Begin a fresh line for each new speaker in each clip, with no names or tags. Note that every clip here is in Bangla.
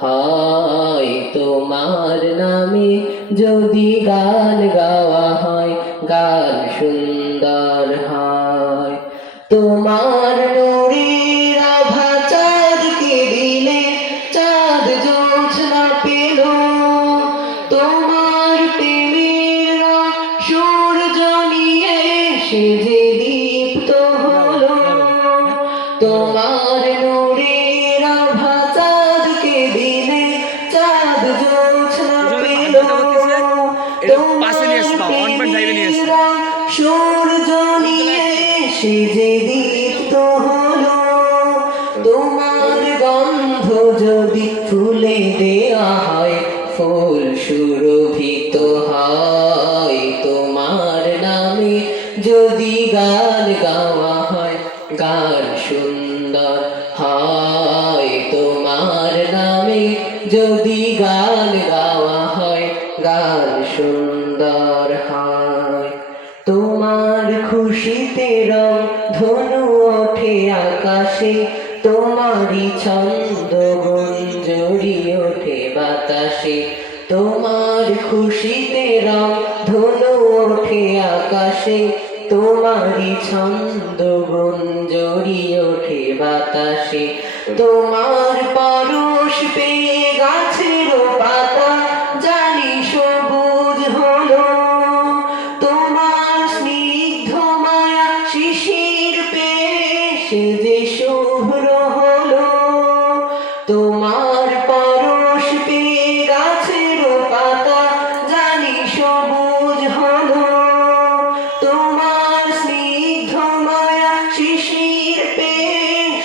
হয় তোমার নামে। যদি গান গাওয়া হয়, গান সুন্দর হয়। তোমার আভা চাঁদকে দিলে, চাঁদ তোমার প্রেমের সূর্য নিয়ে সে
পাশে নিয়ে আসবা, 1.5 এ নিয়ে আসবা।
সূর্য নিয়ে সে যে দীপ্ত হলো তোমার গন্ধ যদি ফুলে দেয়া হয় ফুল সুরভিত হয় তোমার নামে যদি গান গাওয়া হয় গান সুন্দর খুশিতে রং, ধনু ওঠে আকাশে, তোমারই ছন্দ গুঞ্জরি ওঠে বাতাসে। তোমার খুশিতে রং, ধনু ওঠে আকাশে, তোমারই ছন্দ গুঞ্জরি ওঠে বাতাসে। তোমার পরশ পেয়ে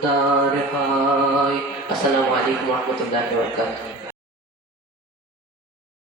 সুন্দর হয়। আসসালামু আলাইকুম রহমতুল্লাহ বরকাত